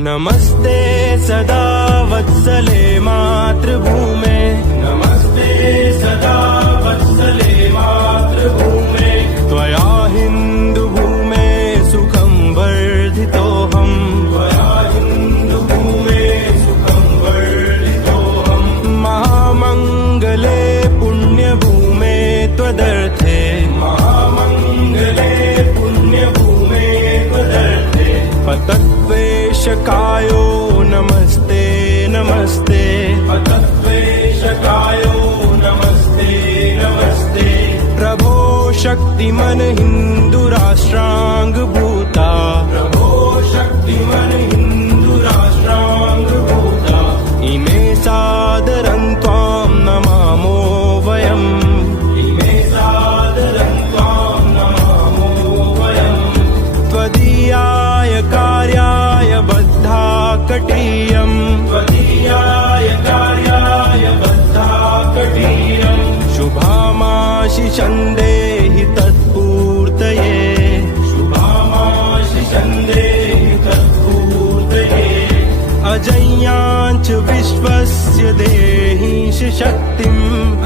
नमस्ते सदा वत्सले मातृभूमे, नमस्ते सदा वत्सले मातृभूमे। त्वया हिन्दुभूमे सुखं वर्धितोऽहम्, त्वया हिन्दुभूमे सुखं वर्धितोऽहम्। महामङ्गले पुण्यभूमे त्वदर्थे, महामङ्गले पुण्यभूमे त्वदर्थे। पतत्वेशकायो नमस्ते नमस्ते, पतत्वेशकायो नमस्ते नमस्ते। प्रभो शक्तिमन हिन्दुराष्ट्राङ्गभूता, प्रभो शक्तिमन हिन्दुराष्ट्राङ्गभूता। इमे सादरं त्वां नमामो वयम्, इमे सादरं त्वां नमामो वयम्। त्वदीयाय कार्याय बद्धाकटीयम्, त्वदीयाय कार्याय बद्धाकटीयम्। शुभामाशिषं देहि तत्पूर्तये, शुभामाशिषं देहि तत्पूर्तये। अजय्याञ्च विश्वस्य देहि शक्तिम्,